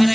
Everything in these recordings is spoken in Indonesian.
Ini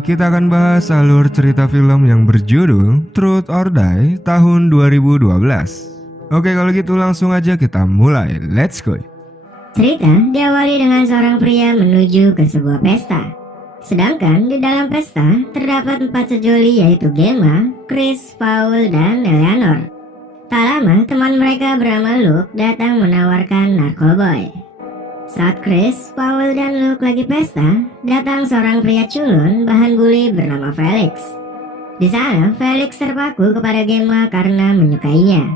kita akan bahas alur cerita film yang berjudul Truth or Die tahun 2012. Oke, kalau gitu langsung aja kita mulai. Let's go. Cerita diawali dengan seorang pria menuju ke sebuah pesta. Sedangkan di dalam pesta terdapat 4 sejoli, yaitu Gemma, Chris, Paul, dan Eleanor. Tak lama teman mereka bernama Luke datang menawarkan narkoboy. Saat Chris, Paul, dan Luke lagi pesta, datang seorang pria culun bahan bully bernama Felix. Di sana, Felix terpaku kepada Gemma karena menyukainya.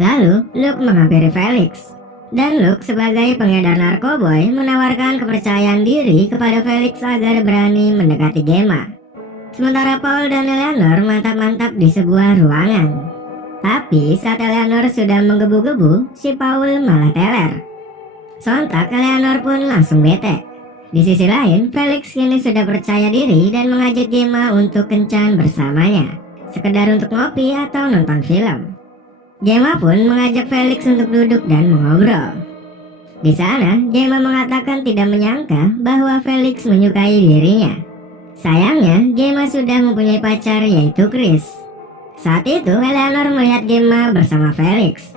Lalu, Luke menghampiri Felix. Dan Luke sebagai pengedar narkoboy menawarkan kepercayaan diri kepada Felix agar berani mendekati Gemma. Sementara Paul dan Eleanor mantap-mantap di sebuah ruangan. Tapi saat Eleanor sudah menggebu-gebu, si Paul malah teler. Sontak Eleanor pun langsung bete. Di sisi lain, Felix kini sudah percaya diri dan mengajak Gemma untuk kencan bersamanya, sekedar untuk ngopi atau nonton film. Gemma pun mengajak Felix untuk duduk dan mengobrol. Di sana, Gemma mengatakan tidak menyangka bahwa Felix menyukai dirinya. Sayangnya, Gemma sudah mempunyai pacar, yaitu Chris. Saat itu, Eleanor melihat Gemma bersama Felix.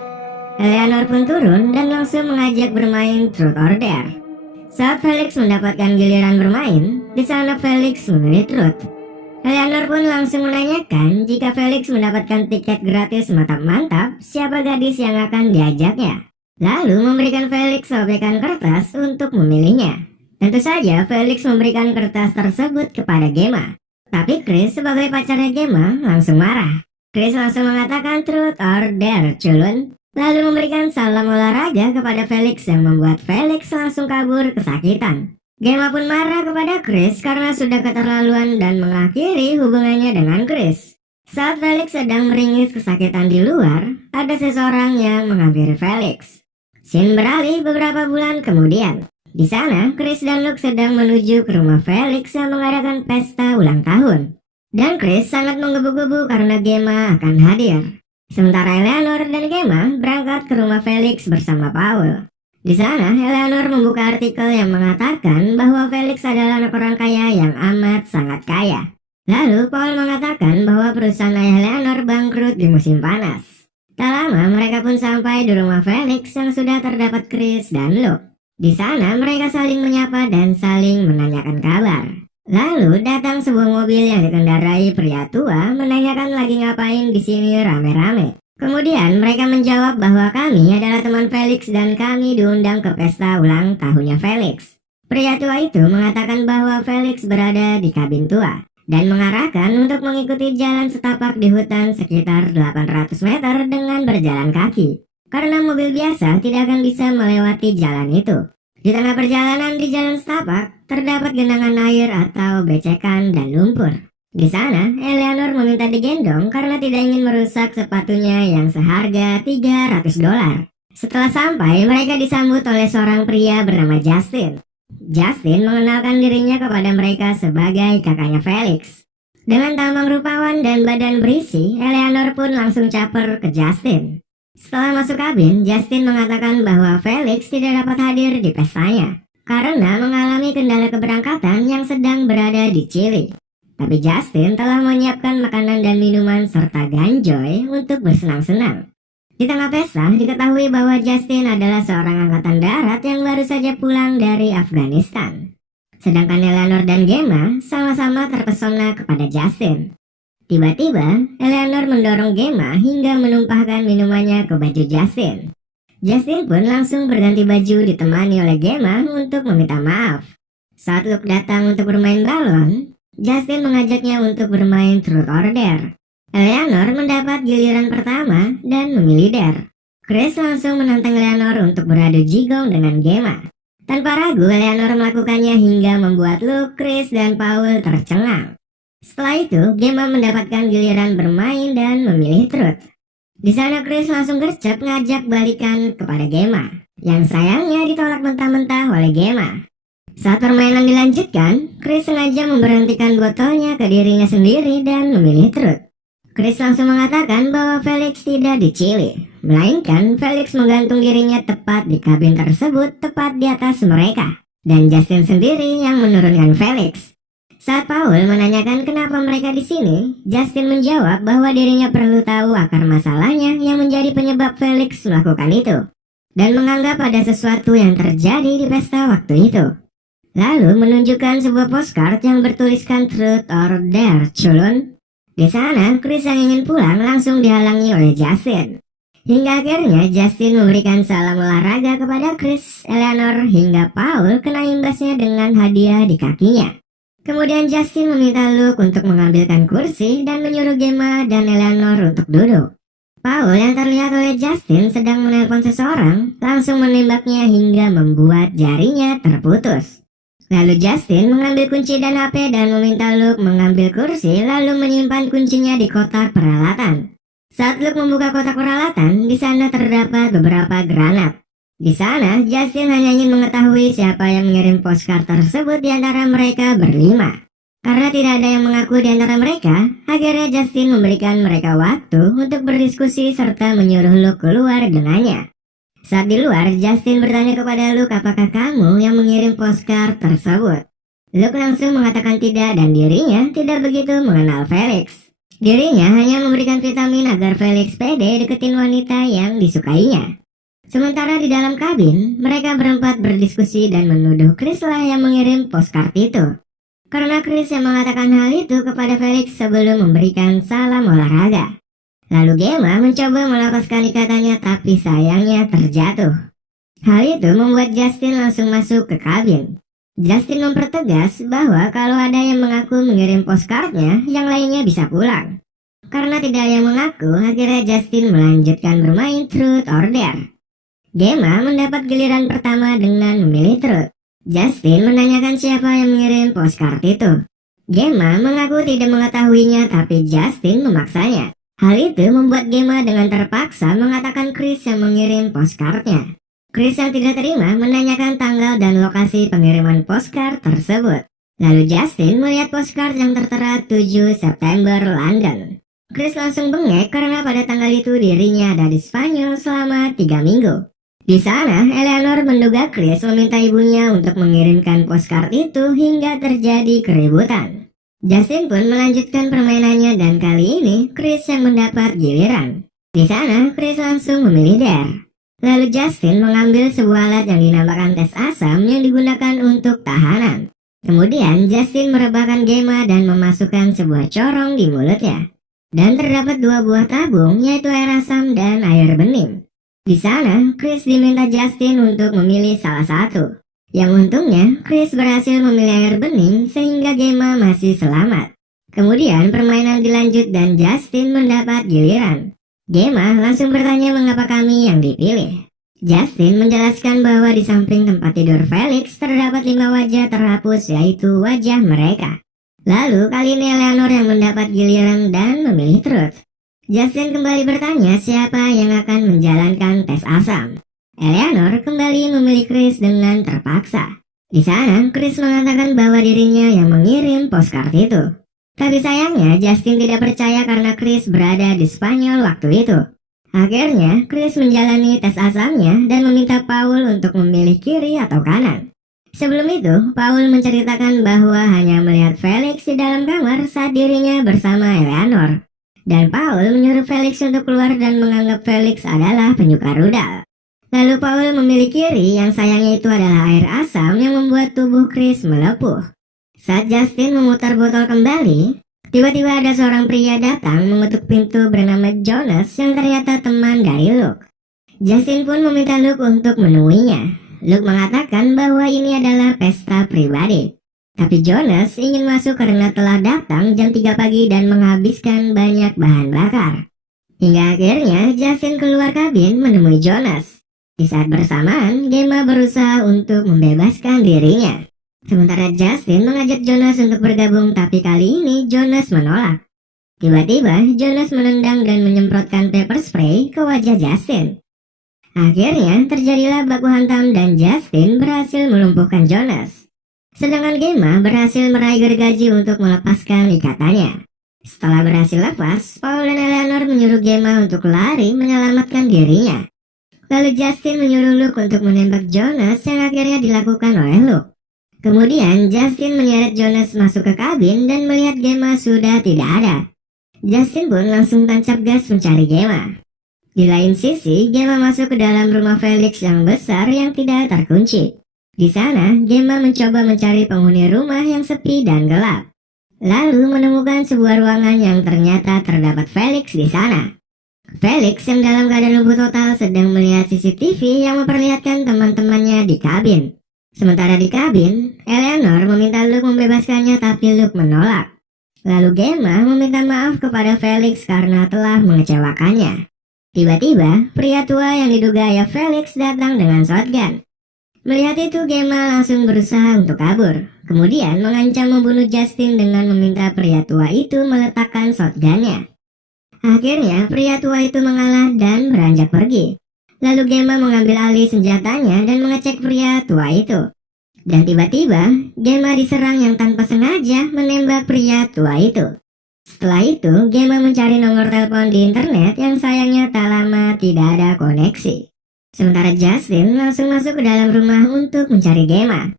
Eleanor pun turun dan langsung mengajak bermain Truth or Dare. Saat Felix mendapatkan giliran bermain, di sana Felix memilih Truth. Eleanor pun langsung menanyakan jika Felix mendapatkan tiket gratis mantap-mantap, siapa gadis yang akan diajaknya. Lalu memberikan Felix sobekan kertas untuk memilihnya. Tentu saja Felix memberikan kertas tersebut kepada Gemma. Tapi Chris sebagai pacarnya Gemma langsung marah. Chris langsung mengatakan Truth or Dare, culun. Lalu memberikan salam olahraga kepada Felix yang membuat Felix langsung kabur kesakitan. Gemma pun marah kepada Chris karena sudah keterlaluan dan mengakhiri hubungannya dengan Chris. Saat Felix sedang meringis kesakitan di luar, ada seseorang yang menghampiri Felix. Scene beralih beberapa bulan kemudian. Di sana, Chris dan Luke sedang menuju ke rumah Felix yang mengadakan pesta ulang tahun. Dan Chris sangat menggebu-gebu karena Gemma akan hadir. Sementara Eleanor dan Gemma berangkat ke rumah Felix bersama Paul. Di sana, Eleanor membuka artikel yang mengatakan bahwa Felix adalah anak orang kaya yang amat sangat kaya. Lalu, Paul mengatakan bahwa perusahaan ayah Eleanor bangkrut di musim panas. Tak lama, mereka pun sampai di rumah Felix yang sudah terdapat Chris dan Luke. Di sana, mereka saling menyapa dan saling menanyakan kabar. Lalu datang sebuah mobil yang dikendarai pria tua menanyakan lagi ngapain di sini rame-rame. Kemudian mereka menjawab bahwa kami adalah teman Felix dan kami diundang ke pesta ulang tahunnya Felix. Pria tua itu mengatakan bahwa Felix berada di kabin tua dan mengarahkan untuk mengikuti jalan setapak di hutan sekitar 800 meter dengan berjalan kaki. Karena mobil biasa tidak akan bisa melewati jalan itu. Di tengah perjalanan di jalan setapak, terdapat genangan air atau becekan dan lumpur. Di sana, Eleanor meminta digendong karena tidak ingin merusak sepatunya yang seharga $300. Setelah sampai, mereka disambut oleh seorang pria bernama Justin. Justin mengenalkan dirinya kepada mereka sebagai kakaknya Felix. Dengan tampang rupawan dan badan berisi, Eleanor pun langsung caper ke Justin. Setelah masuk kabin, Justin mengatakan bahwa Felix tidak dapat hadir di pestanya karena mengalami kendala keberangkatan yang sedang berada di Chili. Tapi Justin telah menyiapkan makanan dan minuman serta ganjoy untuk bersenang-senang. Di tengah pesta, diketahui bahwa Justin adalah seorang angkatan darat yang baru saja pulang dari Afghanistan. Sedangkan Eleanor dan Gemma sama-sama terpesona kepada Justin. Tiba-tiba, Eleanor mendorong Gemma hingga menumpahkan minumannya ke baju Justin. Justin pun langsung berganti baju ditemani oleh Gemma untuk meminta maaf. Saat Luke datang untuk bermain balon, Justin mengajaknya untuk bermain Truth or Dare. Eleanor mendapat giliran pertama dan memilih Dare. Chris langsung menantang Eleanor untuk beradu jigong dengan Gemma. Tanpa ragu, Eleanor melakukannya hingga membuat Luke, Chris, dan Paul tercengang. Setelah itu, Gemma mendapatkan giliran bermain dan memilih Truth. Di sana Chris langsung gercep ngajak balikan kepada Gemma, yang sayangnya ditolak mentah-mentah oleh Gemma. Saat permainan dilanjutkan, Chris sengaja memberhentikan botolnya ke dirinya sendiri dan memilih Truth. Chris langsung mengatakan bahwa Felix tidak dicili, melainkan Felix menggantung dirinya tepat di kabin tersebut, tepat di atas mereka. Dan Justin sendiri yang menurunkan Felix. Saat Paul menanyakan kenapa mereka di sini, Justin menjawab bahwa dirinya perlu tahu akar masalahnya yang menjadi penyebab Felix melakukan itu, dan menganggap ada sesuatu yang terjadi di pesta waktu itu. Lalu menunjukkan sebuah postcard yang bertuliskan Truth or Dare, culun. Di sana, Chris yang ingin pulang langsung dihalangi oleh Justin. Hingga akhirnya Justin memberikan salam olahraga kepada Chris, Eleanor, hingga Paul kena imbasnya dengan hadiah di kakinya. Kemudian Justin meminta Luke untuk mengambilkan kursi dan menyuruh Gemma dan Eleanor untuk duduk. Paul yang terlihat oleh Justin sedang menelpon seseorang langsung menembaknya hingga membuat jarinya terputus. Lalu Justin mengambil kunci dan HP dan meminta Luke mengambil kursi lalu menyimpan kuncinya di kotak peralatan. Saat Luke membuka kotak peralatan, di sana terdapat beberapa granat. Di sana, Justin hanya ingin mengetahui siapa yang mengirim postcard tersebut di antara mereka berlima. Karena tidak ada yang mengaku di antara mereka, akhirnya Justin memberikan mereka waktu untuk berdiskusi serta menyuruh Luke keluar dengannya. Saat di luar, Justin bertanya kepada Luke apakah kamu yang mengirim postcard tersebut. Luke langsung mengatakan tidak dan dirinya tidak begitu mengenal Felix. Dirinya hanya memberikan vitamin agar Felix pede deketin wanita yang disukainya. Sementara di dalam kabin, mereka berempat berdiskusi dan menuduh Chris lah yang mengirim postcard itu. Karena Chris yang mengatakan hal itu kepada Felix sebelum memberikan salam olahraga. Lalu Gemma mencoba melepaskan ikatannya tapi sayangnya terjatuh. Hal itu membuat Justin langsung masuk ke kabin. Justin mempertegas bahwa kalau ada yang mengaku mengirim postcardnya, yang lainnya bisa pulang. Karena tidak ada yang mengaku, akhirnya Justin melanjutkan bermain Truth or Dare. Gemma mendapat giliran pertama dengan memilih Truth. Justin menanyakan siapa yang mengirim postcard itu. Gemma mengaku tidak mengetahuinya tapi Justin memaksanya. Hal itu membuat Gemma dengan terpaksa mengatakan Chris yang mengirim postcardnya. Chris yang tidak terima menanyakan tanggal dan lokasi pengiriman postcard tersebut. Lalu Justin melihat postcard yang tertera 7 September London. Chris langsung bengek karena pada tanggal itu dirinya ada di Spanyol selama 3 minggu. Di sana, Eleanor menduga Chris meminta ibunya untuk mengirimkan postcard itu hingga terjadi keributan. Justin pun melanjutkan permainannya dan kali ini Chris yang mendapat giliran. Di sana, Chris langsung memilih Dare. Lalu Justin mengambil sebuah alat yang dinamakan tes asam yang digunakan untuk tahanan. Kemudian Justin merebahkan Gemma dan memasukkan sebuah corong di mulutnya. Dan terdapat 2 buah tabung yaitu air asam dan air bening. Di sana, Chris diminta Justin untuk memilih salah satu. Yang untungnya, Chris berhasil memilih air bening sehingga Gemma masih selamat. Kemudian permainan dilanjut dan Justin mendapat giliran. Gemma langsung bertanya mengapa kami yang dipilih. Justin menjelaskan bahwa di samping tempat tidur Felix terdapat 5 wajah terhapus yaitu wajah mereka. Lalu kali ini Eleanor yang mendapat giliran dan memilih Truth. Justin kembali bertanya siapa yang akan menjalankan tes asam. Eleanor kembali memilih Chris dengan terpaksa. Di sana, Chris mengatakan bahwa dirinya yang mengirim postcard itu. Tapi sayangnya, Justin tidak percaya karena Chris berada di Spanyol waktu itu. Akhirnya, Chris menjalani tes asamnya dan meminta Paul untuk memilih kiri atau kanan. Sebelum itu, Paul menceritakan bahwa hanya melihat Felix di dalam kamar saat dirinya bersama Eleanor. Dan Paul menyuruh Felix untuk keluar dan menganggap Felix adalah penyuka rudal. Lalu Paul memilih kiri yang sayangnya itu adalah air asam yang membuat tubuh Chris melepuh. Saat Justin memutar botol kembali, tiba-tiba ada seorang pria datang mengetuk pintu bernama Jonas yang ternyata teman dari Luke. Justin pun meminta Luke untuk menemuinya. Luke mengatakan bahwa ini adalah pesta pribadi. Tapi Jonas ingin masuk karena telah datang jam 3 pagi dan menghabiskan banyak bahan bakar. Hingga akhirnya Justin keluar kabin menemui Jonas. Di saat bersamaan, Gemma berusaha untuk membebaskan dirinya. Sementara Justin mengajak Jonas untuk bergabung tapi kali ini Jonas menolak. Tiba-tiba Jonas menendang dan menyemprotkan pepper spray ke wajah Justin. Akhirnya terjadilah baku hantam dan Justin berhasil melumpuhkan Jonas. Sedangkan Gemma berhasil meraih gergaji untuk melepaskan ikatannya. Setelah berhasil lepas, Paul dan Eleanor menyuruh Gemma untuk lari menyelamatkan dirinya. Lalu Justin menyuruh Luke untuk menembak Jonas yang akhirnya dilakukan oleh Luke. Kemudian Justin menyeret Jonas masuk ke kabin dan melihat Gemma sudah tidak ada. Justin pun langsung tancap gas mencari Gemma. Di lain sisi, Gemma masuk ke dalam rumah Felix yang besar yang tidak terkunci. Di sana, Gemma mencoba mencari penghuni rumah yang sepi dan gelap. Lalu menemukan sebuah ruangan yang ternyata terdapat Felix di sana. Felix yang dalam keadaan lumpuh total sedang melihat CCTV yang memperlihatkan teman-temannya di kabin. Sementara di kabin, Eleanor meminta Luke membebaskannya tapi Luke menolak. Lalu Gemma meminta maaf kepada Felix karena telah mengecewakannya. Tiba-tiba, pria tua yang diduga ayah Felix datang dengan shotgun. Melihat itu, Gemma langsung berusaha untuk kabur. Kemudian mengancam membunuh Justin dengan meminta pria tua itu meletakkan shotgunnya. Akhirnya, pria tua itu mengalah dan beranjak pergi. Lalu Gemma mengambil alih senjatanya dan mengecek pria tua itu. Dan tiba-tiba, Gemma diserang yang tanpa sengaja menembak pria tua itu. Setelah itu, Gemma mencari nomor telepon di internet yang sayangnya tak lama tidak ada koneksi. Sementara Justin langsung masuk ke dalam rumah untuk mencari Gemma.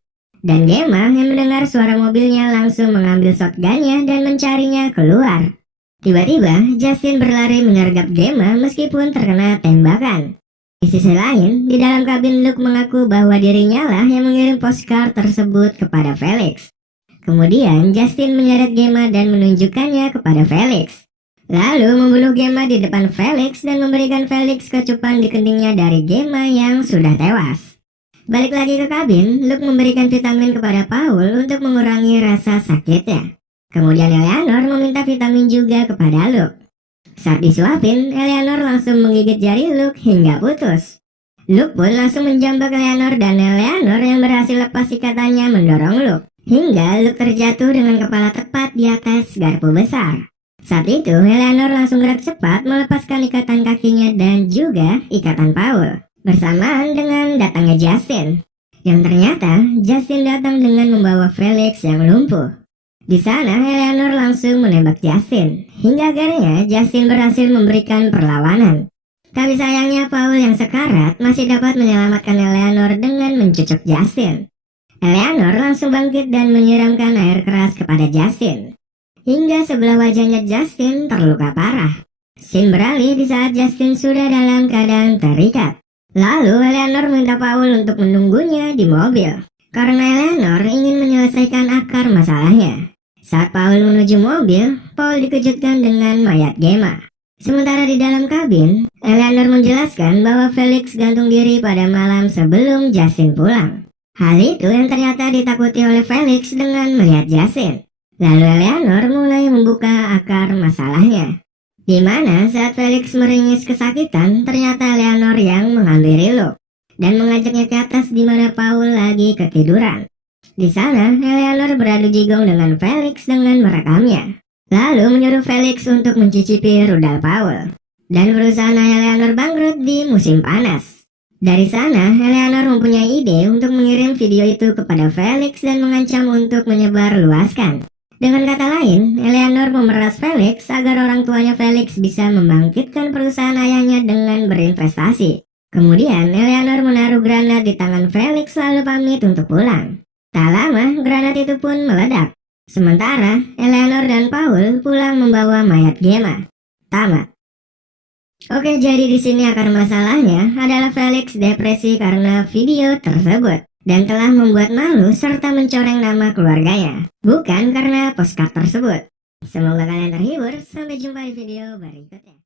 Dan Gemma yang mendengar suara mobilnya langsung mengambil shotgunnya dan mencarinya keluar. Tiba-tiba, Justin berlari menyergap Gemma meskipun terkena tembakan. Di sisi lain, di dalam kabin Luke mengaku bahwa dirinya lah yang mengirim postcard tersebut kepada Felix. Kemudian Justin menyeret Gemma dan menunjukkannya kepada Felix. Lalu membunuh Gemma di depan Felix dan memberikan Felix kecupan di keningnya dari Gemma yang sudah tewas. Balik lagi ke kabin, Luke memberikan vitamin kepada Paul untuk mengurangi rasa sakitnya. Kemudian Eleanor meminta vitamin juga kepada Luke. Saat disuapin, Eleanor langsung menggigit jari Luke hingga putus. Luke pun langsung menjambak Eleanor dan Eleanor yang berhasil lepas ikatannya mendorong Luke. Hingga Luke terjatuh dengan kepala tepat di atas garpu besar. Saat itu, Eleanor langsung gerak cepat melepaskan ikatan kakinya dan juga ikatan Paul. Bersamaan dengan datangnya Justin. Yang ternyata, Justin datang dengan membawa Felix yang lumpuh. Di sana, Eleanor langsung menembak Justin. Hingga akhirnya, Justin berhasil memberikan perlawanan. Tapi sayangnya Paul yang sekarat masih dapat menyelamatkan Eleanor dengan mencucuk Justin. Eleanor langsung bangkit dan menyiramkan air keras kepada Justin. Hingga sebelah wajahnya Justin terluka parah. Scene beralih di saat Justin sudah dalam keadaan terikat. Lalu Eleanor minta Paul untuk menunggunya di mobil. Karena Eleanor ingin menyelesaikan akar masalahnya. Saat Paul menuju mobil, Paul dikejutkan dengan mayat Gemma. Sementara di dalam kabin, Eleanor menjelaskan bahwa Felix gantung diri pada malam sebelum Justin pulang. Hal itu yang ternyata ditakuti oleh Felix dengan melihat Justin. Lalu Eleanor mulai membuka akar masalahnya. Di mana saat Felix meringis kesakitan, ternyata Eleanor yang menghampiri Luke dan mengajaknya ke atas di mana Paul lagi ketiduran. Di sana, Eleanor beradu jigong dengan Felix dengan merekamnya. Lalu menyuruh Felix untuk mencicipi rudal Paul dan perusahaan Eleanor bangkrut di musim panas. Dari sana, Eleanor mempunyai ide untuk mengirim video itu kepada Felix dan mengancam untuk menyebar luaskan. Dengan kata lain, Eleanor memeras Felix agar orang tuanya Felix bisa membangkitkan perusahaan ayahnya dengan berinvestasi. Kemudian, Eleanor menaruh granat di tangan Felix lalu pamit untuk pulang. Tak lama, granat itu pun meledak. Sementara, Eleanor dan Paul pulang membawa mayat Gemma. Tamat. Oke, jadi di sini akar masalahnya adalah Felix depresi karena video tersebut. Dan telah membuat malu serta mencoreng nama keluarganya, bukan karena postcard tersebut. Semoga kalian terhibur, sampai jumpa di video berikutnya.